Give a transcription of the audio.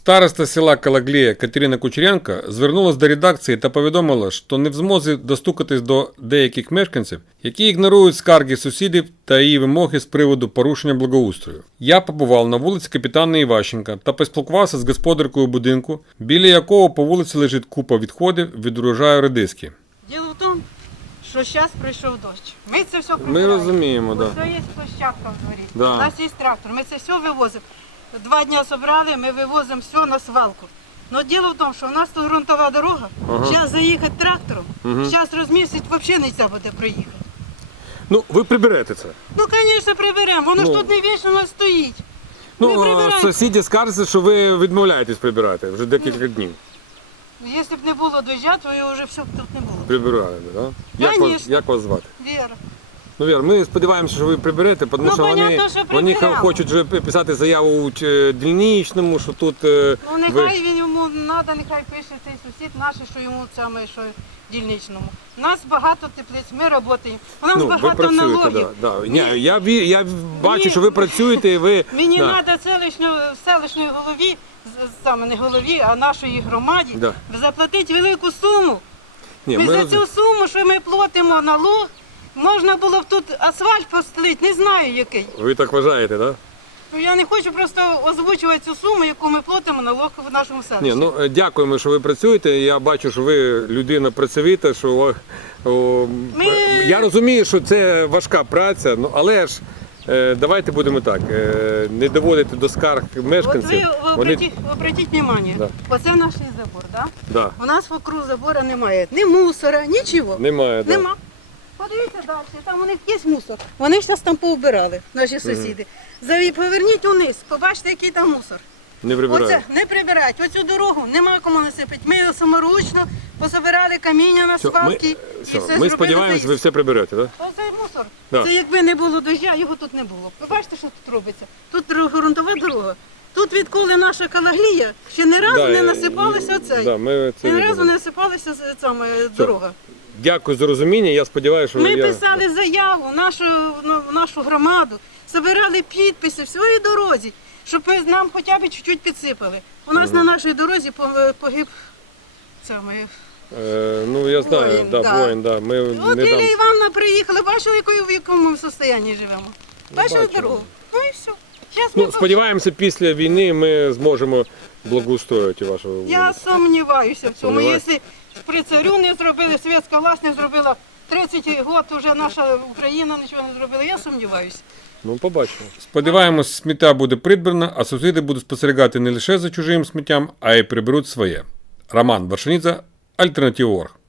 Староста села Калаглія Катерина Кучеренко звернулася до редакції та повідомила, що не в змозі достукатись до деяких мешканців, які ігнорують скарги сусідів та її вимоги з приводу порушення благоустрою. Я побував на вулиці Капітана Іващенка та поспілкувався з господаркою будинку, біля якого по вулиці лежить купа відходів від урожаю редиски. Діло в тому, що зараз прийшов дощ. Ми це все прибираємо. розуміємо, да. Ось є площадка в дворі. Да. У нас є трактор, ми це все вивозимо. Два дні зібрали, ми вивозимо все на свалку. Но діло в тому, що в нас тут ґрунтова дорога, Ага. зараз заїхати трактором, Мгм. зараз розмістить, взагалі не можна буде проїхати. Ну, ви приберете це. Ну, звісно, приберемо, воно Ну. ж тут не вічно у нас стоїть. Ну, Ми прибираємо. сусіді скаржаться, що ви відмовляєтесь прибирати вже декілька днів. Якщо б не було доща, то його вже все б тут не було. Прибирали, так? Да? Як, вас, Конечно. як вас звати? Віра. Ну, Вір, ми сподіваємося, що ви приберете, тому Ну, що вони, понятно, що вони приберемо. хочуть вже писати заяву у е, дільничному, що тут. е, Ну нехай він йому треба, нехай пише цей сусід наш, що йому саме, що дільничному. У нас багато теплиць, ми працюємо. У нас Ну, ви багато працюєте, налогів. да, да. Ні. Ні, я, ві- я бачу, Ні. що ви працюєте і ви. Мені да. треба селищної, селищної голові, з- саме не голові, а нашої громаді, Да. заплатити велику суму. Ні, ми ми за роз- цю суму, що ми платимо налог, можна було б тут асфальт постелити, не знаю який. Ви так вважаєте, так? Да? Ну, Я не хочу просто озвучувати цю суму, яку ми платимо налог в нашому селищі. Ні, ну е, дякуємо, що ви працюєте. Я бачу, що ви людина працьовита, що о, Ми- я розумію, що це важка праця, ну але ж е, давайте будемо так, е, не доводити до скарг От мешканців. ви обратіть, обратіть внимание, Да. оце наш забор, да? Да, У нас вокруг забора немає ні мусора, нічого. немає. Да. Подивіться далі, там у них є мусор. Вони ж там поубирали, наші сусіди. Заві- Поверніть униз, побачите, який там мусор. Не прибирають. Оце не прибирають. Оцю дорогу нема кому насипати. Ми його саморучно позабирали каміння на Все, ми, свалки. все, і все ми зробили сподіваємось, заїзд. ви все приберете, так? Оцей мусор. Да. Це якби не було дождя, його тут не було. Ви бачите, що тут робиться? Тут ґрунтова дорога. Тут відколи наша калаглія, ще ні разу не насипалася оцей. Да, ми це Ні разу відомо. не насипалася з- саме дорога. Дякую за розуміння. Я сподіваюся, що Ми я... писали заяву нашу, ну, в нашу громаду, збирали підписи в своїй дорозі, щоб нам хоча б чуть-чуть підсипали. У нас на нашій дорозі по- погиб саме. Е, ну я знаю, Воїн, да, да. воїн, да. Ми От не Лілія дам. Івановна приїхала, бачили, якою- в якому ми состоянні живемо. Бачили бачимо. дорогу. Ну і все. Ну, сподіваємося, після війни ми зможемо благоустроїти вашу Я сумніваюся в цьому. Якщо при царю не зробили, світська власть не зробила, 30 років вже наша Україна нічого не зробила, я сумніваюся. Ну, побачимо. Сподіваємось, сміття буде придбано, а сусіди будуть спостерігати не лише за чужим сміттям, а й приберуть своє. Роман Вершиніця, Альтернатива.орг.